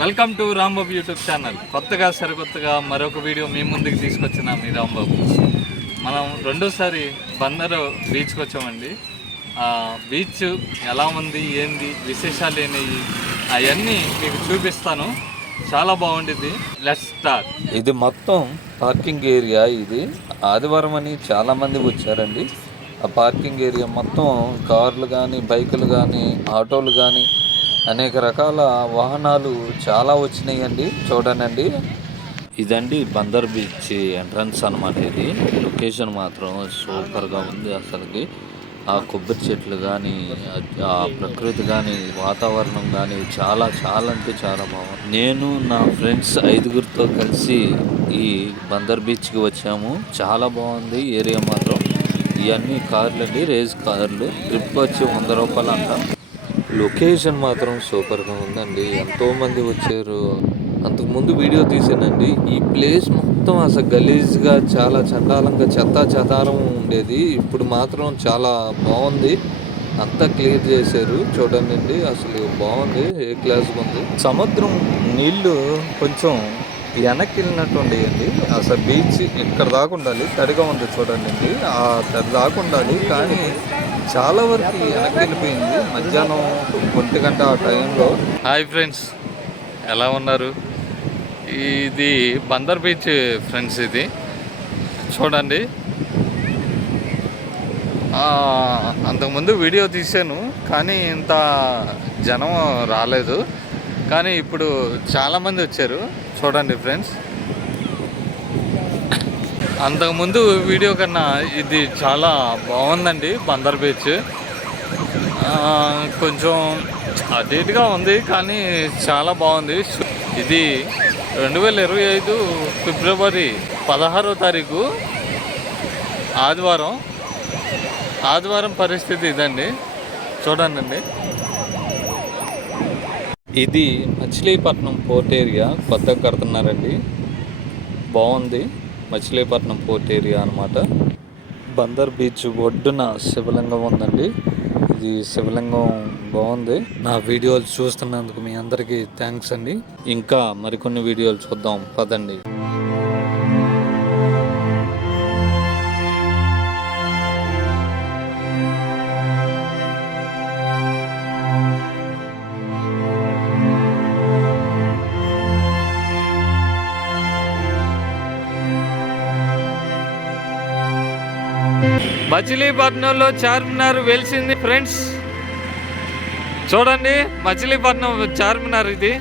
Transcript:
Welcome to Rambabu YouTube channel. కొత్తగా సరికొత్తగా మరొక వీడియో మీ ముందుకు తీసుకొచ్చిన మీ రాంబాబు. మనం రెండోసారి బందరు బీచ్కి వచ్చామండి. బీచ్ ఎలా ఉంది, ఏంది విశేషాలు ఏనయ్యి అవన్నీ మీకు చూపిస్తాను. చాలా బాగుండేది. Let's start. ఇది మొత్తం పార్కింగ్ ఏరియా. ఇది ఆదివారం అని చాలామంది వచ్చారండి. ఆ పార్కింగ్ ఏరియా మొత్తం కార్లు కానీ, బైకులు కానీ, ఆటోలు కానీ అనేక రకాల వాహనాలు చాలా వచ్చినాయండి. చూడండి, ఇదండి బందర్ బీచ్ ఎంట్రన్స్ అనమాట. ఇది లొకేషన్ మాత్రం సూపర్గా ఉంది. అసలుకి ఆ కొబ్బరి చెట్లు కానీ, ఆ ప్రకృతి కానీ, వాతావరణం కానీ చాలా చాలా అంటే చాలా బాగుంది. నేను నా ఫ్రెండ్స్ 5గురితో కలిసి ఈ బందర్ బీచ్కి వచ్చాము. చాలా బాగుంది ఏరియా మాత్రం. ఇవన్నీ కార్లు అండి, రేస్ కార్లు. ట్రిప్ వచ్చి 100 రూపాయలు అంట. లొకేషన్ మాత్రం సూపర్గా ఉందండి. ఎంతోమంది వచ్చారు. అంతకుముందు వీడియో తీసానండి. ఈ ప్లేస్ మొత్తం అసలు గలీజ్గా చాలా చండాలంగా చెత్తాచెదారం ఉండేది. ఇప్పుడు మాత్రం చాలా బాగుంది. అంతా క్లియర్ చేశారు. చూడండి, అసలు బాగుంది. ఏ క్లాస్గా ఉంది. సముద్రం నీళ్లు కొంచెం వెనక్కి వెళ్ళినట్టు ఉండేయండి. అసలు బీచ్ ఇక్కడ దాకా ఉండాలి. తడిగా ఉంది చూడండి. ఆ తడి దాకా ఉండాలి, కానీ చాలా వరకు వెనక్కి వెళ్ళిపోయింది. మధ్యాహ్నం 1 గంట ఆ టైంలో. హాయ్ ఫ్రెండ్స్, ఎలా ఉన్నారు? ఇది బందర్ బీచ్ ఫ్రెండ్స్. ఇది చూడండి. అంతకుముందు వీడియో తీసాను, కానీ ఇంత జనం రాలేదు. కానీ ఇప్పుడు చాలామంది వచ్చారు. చూడండి ఫ్రెండ్స్, అంతకుముందు వీడియో కన్నా ఇది చాలా బాగుందండి. బందర్ బీచ్ కొంచెం అటు ఇటుగా ఉంది, కానీ చాలా బాగుంది. ఇది 2025 ఫిబ్రవరి 16వ తారీఖు ఆదివారం పరిస్థితి ఇదండి. చూడండి, ఇది మచిలీపట్నం పోర్ట్ ఏరియా. కొత్తగా కడుతున్నారండి. బాగుంది. మచిలీపట్నం పోర్ట్ ఏరియా అనమాట. బందర్ బీచ్ ఒడ్డున శివలింగం ఉందండి. ఇది శివలింగం బాగుంది. నా వీడియోలు చూస్తున్నందుకు మీ అందరికీ థ్యాంక్స్ అండి. ఇంకా మరికొన్ని వీడియోలు చూద్దాం పదండి. మచిలీపట్నంలో చార్మినార్ వెలిసింది ఫ్రెండ్స్. చూడండి, మచిలీపట్నం చార్మినార్ ఇది.